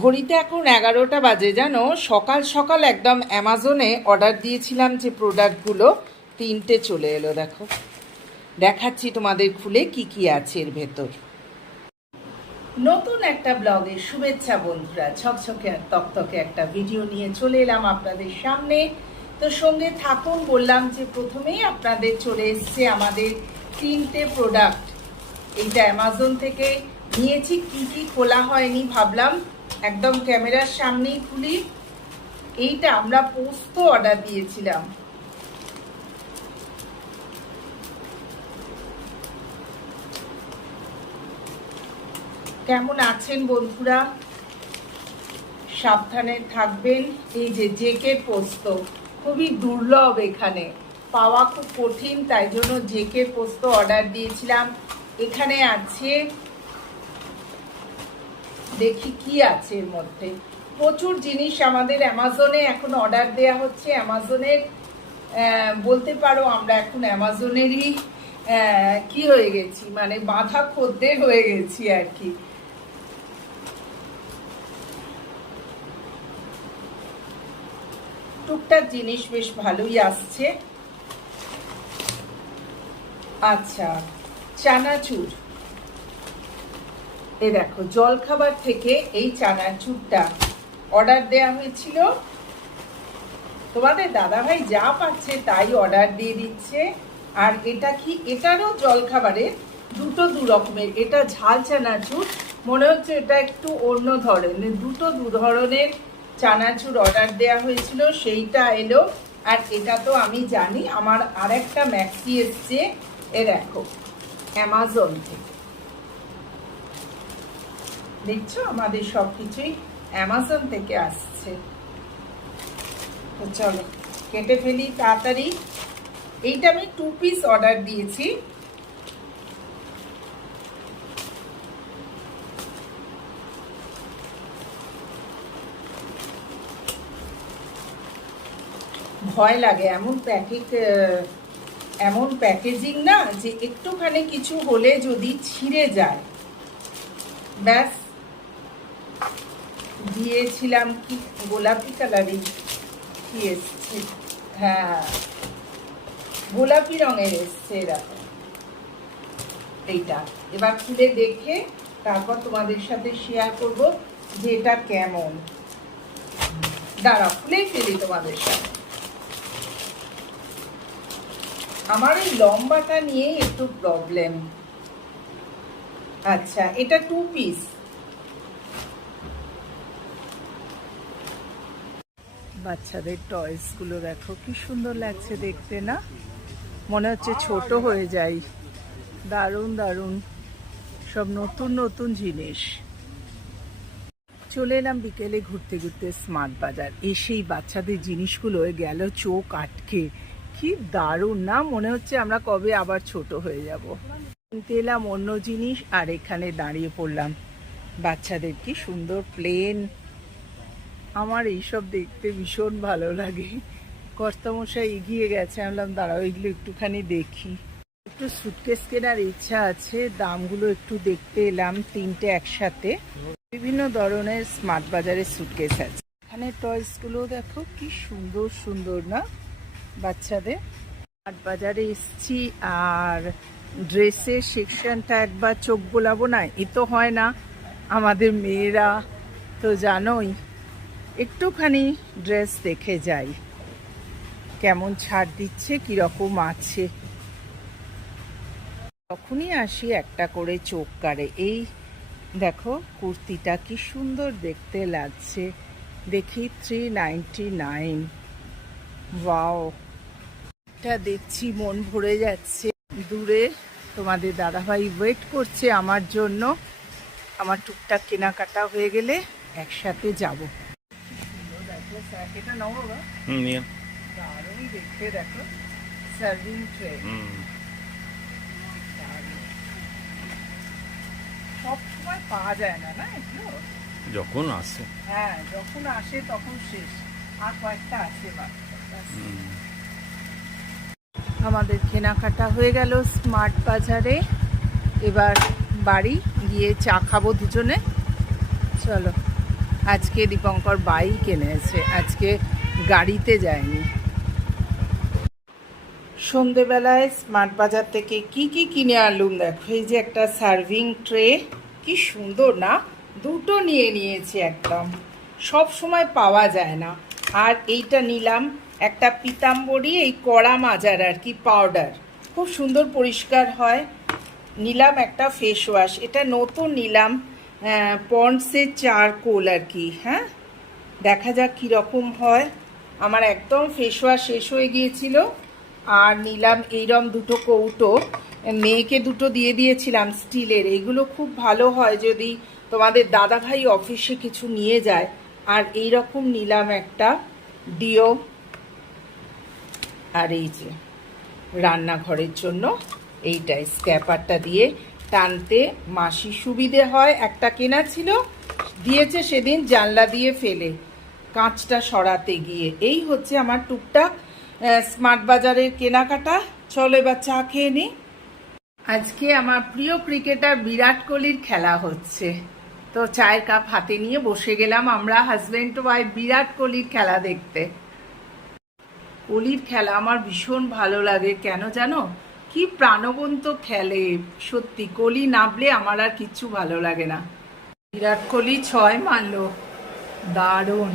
ঘড়িতে এখন 11টা বাজে। জানো, সকাল সকাল একদম অ্যামাজনে অর্ডার দিয়েছিলাম যে প্রোডাক্টগুলো, 3টে চলে এলো। দেখো, দেখাচ্ছি তোমাদের খুলে কি কি আছে এর ভেতর। নতুন একটা ব্লগে শুভেচ্ছা বন্ধুরা। ঝকঝকে আর তকতকে একটা ভিডিও নিয়ে চলে এলাম আপনাদের সামনে। তো সঙ্গে থাকুন। বললাম যে প্রথমেই আপনাদের চলে এসছে আমাদের 3টে প্রোডাক্ট। এইটা অ্যামাজন থেকে নিয়েছি, কি কি খোলা হয়নি, ভাবলাম একদম ক্যামেরার সামনেই খুলি। এইটা আমরা পোস্ত অর্ডার দিয়েছিলাম। কেমন আছেন বন্ধুরা? সাবধানে থাকবেন। এই যে জেকের পোস্ত খুবই দুর্লভ, এখানে পাওয়া খুব কঠিন, তাই জন্য জেকের পোস্ত অর্ডার দিয়েছিলাম। এখানে আছে, দেখি কি আছে এর মধ্যে। প্রচুর জিনিস আমাদের অ্যামাজনে এখন অর্ডার দেয়া হচ্ছে। অ্যামাজনের বলতে পারো আমরা এখন অ্যামাজনেরই কি হয়ে গেছি, মানে বাঁধা খদ্দের হয়ে গেছি আর কি। টুকটাক জিনিস বেশ ভালোই আসছে। আচ্ছা, চানাচুর। এ দেখো, জলখাবার থেকে এই চানাচুরটা অর্ডার দেয়া হয়েছিল। তোমাদের দাদাভাই যা পাচ্ছে তাই অর্ডার দিয়ে দিচ্ছে। আর এটা কি, এটারও জলখাবারের দুটো দু রকমের। এটা ঝাল চানাচুর, মনে হচ্ছে এটা একটু অন্য ধরনের। দুটো দু ধরনের চানাচুর অর্ডার দেয়া হয়েছিল, সেইটা এলো। আর এটা তো আমি জানি, আমার আরেকটা ম্যাক্সি এসছে। এ দেখো, অ্যামাজন থেকে। দেখছো, আমাদের সব কিছুই অ্যামাজন থেকে আসছে। তো চলো কেটে ফেলি তাড়াতাড়ি। এইটা আমি 2 পিস অর্ডার দিয়েছি। ভয় লাগে এমন প্যাকেজিং না, যে একটুখানি কিছু হলে যদি ছিঁড়ে যায়, ব্যাস। দিয়েছিলাম কি গোলাপি কালারের কি এসছে, হ্যাঁ গোলাপি রঙের এসছে এরকম। এইটা এবার খুলে দেখে তারপর তোমাদের সাথে শেয়ার করব যে এটা কেমন। দাঁড়াও, খুলেই ফেলি তোমাদের সাথে। আমার এই লম্বাটা নিয়ে একটু প্রবলেম। আচ্ছা, এটা 2 পিস। বাচ্চাদের টয়স গুলো দেখো কি সুন্দর লাগছে দেখতে, না? মনে হচ্ছে ছোট হয়ে যাই। দারুণ দারুণ সব নতুন নতুন জিনিস। চলে এলাম বিকেলে ঘুরতে ঘুরতে স্মার্ট বাজার। এসেই বাচ্চাদের জিনিসগুলো গেল চোখ আটকে। কি দারুণ না, মনে হচ্ছে আমরা কবে আবার ছোট হয়ে যাব। কিনতে এলাম অন্য জিনিস, আর এখানে দাঁড়িয়ে পড়লাম। বাচ্চাদের কি সুন্দর প্লেন, আমার এইসব দেখতে ভীষণ ভালো লাগে। কর্তামশাই এগিয়ে গেছে, আমি বললাম দাঁড়াও এগুলো একটুখানি দেখি। একটু সুটকেস কেনার ইচ্ছা আছে, দামগুলো একটু দেখতে এলাম। 3টে একসাথে, বিভিন্ন ধরনের স্মার্ট বাজারের সুটকেস আছে। এখানে টয়সগুলো দেখো কি সুন্দর সুন্দর, না বাচ্চাদের। স্মার্ট বাজারে এসছি, আর ড্রেসের সেকশনটা একবার চোখ বোলাবো না, এ তো হয় না। আমাদের মেয়েরা তো জানোই, একটুখানি ড্রেস দেখে যাই কেমন ছাড় দিচ্ছে, কিরকম আছে। তখনই আসি একটা করে চোখ কাড়ে। এই দেখো, কুর্তিটা কি সুন্দর দেখতে লাগছে। দেখি 399। ওয়াও, এটা দেখছি মন ভরে যাচ্ছে। দূরে তোমাদের দাদাভাই ওয়েট করছে আমার জন্য। আমার টুকটাক কেনাকাটা হয়ে গেলে একসাথে যাবো। এটা নাও বাবা, দারুণ দেখতে। দেখো, সার্ভিং ট্রে। সব সময় পাওয়া যায় না, না এগুলো? যখন আসে, হ্যাঁ যখন আসে তখন শেষ। আর কয়েকটা আছে আমাদের কেনাকাটা হয়ে গেল স্মার্ট বাজারে। এবার বাড়ি গিয়ে চা খাবো দুজনে। চলো, আজকে দীপঙ্কর বাইক এনেছে, আজকে গাড়িতে যায়নি। সন্ধেবেলায় স্মার্ট বাজার থেকে কি কি কিনে আনলুম দেখো। এই যে একটা সার্ভিং ট্রে, কি সুন্দর না, দুটো নিয়ে নিয়েছি, একদম সব সময় পাওয়া যায় না। আর এইটা নিলাম একটা পিতাম্বরী, এই কড়া মাজার আর কি পাউডার, খুব সুন্দর পরিষ্কার হয়। নিলাম একটা ফেস ওয়াশ, এটা নতুন নিলাম, পন্ডসের চারকোল আর কি। হ্যাঁ, দেখা যাক কীরকম হয়। আমার একদম ফেস ওয়াশ শেষ হয়ে গিয়েছিল। আর নিলাম এইরকম দুটো কৌটো, মেয়েকে দুটো দিয়ে দিয়েছিলাম স্টিলের, এইগুলো খুব ভালো হয় যদি তোমাদের দাদাভাই অফিসে কিছু নিয়ে যায়। আর এই রকম নিলাম একটা ডিও, আর এই যে রান্নাঘরের জন্য এইটাই স্ক্যাপারটা দিয়ে টানতে মাসি সুবিধে হয়। একটা কেনা ছিল, দিয়েছে সেদিন জানলা দিয়ে ফেলে, কাঁচটা সরাতে গিয়ে। এই হচ্ছে আমার টুকটাক স্মার্ট বাজারের কেনাকাটা। চলো এবার চা খেয়ে নিই। আজকে আমার প্রিয় ক্রিকেটার বিরাট কোহলির খেলা হচ্ছে, তো চায়ের কাপ হাতে নিয়ে বসে গেলাম আমরা হাজব্যান্ড ওয়াইফ বিরাট কোহলির খেলা দেখতে। কোহলির খেলা আমার ভীষণ ভালো লাগে, কেন জানো? কি প্রাণবন্ত খেলে সত্যি, কোহলি নামলে আমার আর কিচ্ছু ভালো লাগে না। বিরাট কোহলি 6 মারলো, দারুণ।